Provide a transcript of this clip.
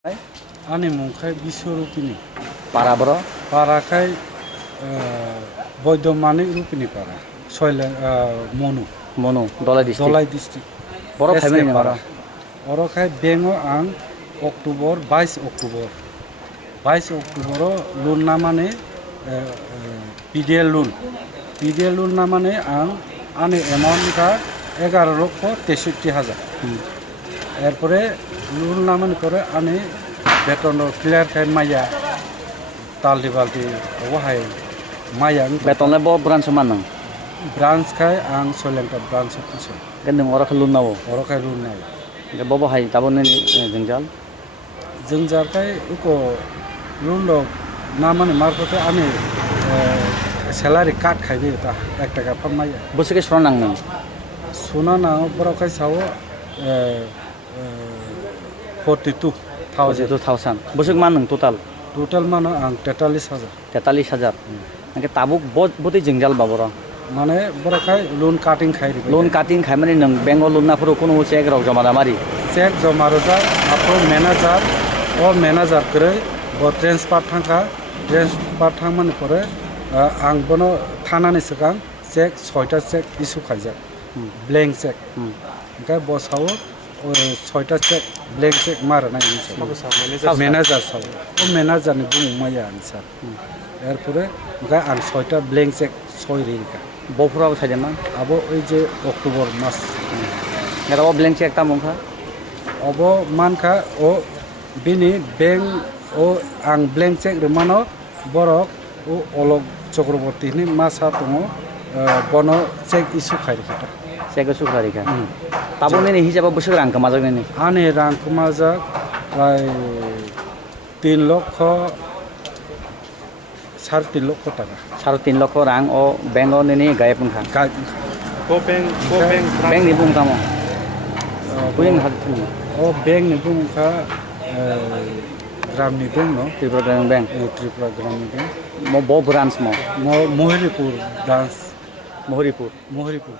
Ani mungkai bisurupini. Para bro? Para kai Boidomani rupini para. Soilen Monu. Monu, Dolai district. Dolai district. Borok family ni para. para. Oro kai bengo ang Oktober 22 Oktober. 22 Oktober loan namane PDL loan. PDL loan namane ang ani amount ka 11,63,000. এরপরে loan নামান করে আনি বেতন clear খাই মাইয়া তালটি বালটি ওহাই মাইয়া Betonnya bawa branch mana? Branch খাই আং সলেংটা ব্রাঞ্চ হচ্ছে Gendeng orang kelun nawo. ওরা খাই লোন নাই Ke bawa hai tabon ni jengjal. जों जारखाय उको लोन लो नामाने मारफते आनि স্যালারি কাট খাইবে তা 1 টাকা ফাম মাইয়া Bose ke soran nang nang. সোনা না বড় খাই Sao 42,000 42,000. Bose mana nang total? Total মানে আং 43,000 43,000. Nang ke tabuk boti jengjal baboro. মানে বড় খাই লোন কাটিং খাই দিবে Loan cutting khai mani nang Bengal loan na puro kono check rok jama damari. Check জমা রোজা আপনি ম্যানেজার ও ম্যানেজার করে ও ট্রান্সফার থাং মানে পরে আং বনো থানানি সিগাং চেক 6টা চেক ইস্যু খাইজা ব্ল্যাঙ্ক চেক ওমফাय বসাও ও 6টা চেক ব্ল্যাঙ্ক চেক মারা না ম্যানেজার সাও ও ম্যানেজারনি বুংমায়া আনসার এরপরে ওমফাय আং 6টা ব্ল্যাঙ্ক চেক 6 রিকা Bofura bo sajen man. আবো ওই যে অক্টোবর মাস Ngata bo blank check ta mongkha. অব মানখা ও বিনি ব্যাংক ও আং ব্ল্যাঙ্ক চেক রমানো বরক ও অলক চক্রবর্তীনি মাসা দङ বন চেক ইস্যু খাইরিখা Check ko sukhari kha. Tabon ni hijab bose rang kamajak ni. আনে রাং কুমাজা প্রায় 3 লক্ষ 3.5 লক্ষ টাকা 3 লক্ষ rang o Bengal ni gayep mongkha. গাই Bank ni bung tamo. Kuing hat ও ব্যাংক নি বুমখা গ্রামনি ব্যাংক নো Tripura bank. ত্রিপুরা গ্রামনি bank Mo bo branch mo. Mohoripur branch Mohoripur. মহিরিপুর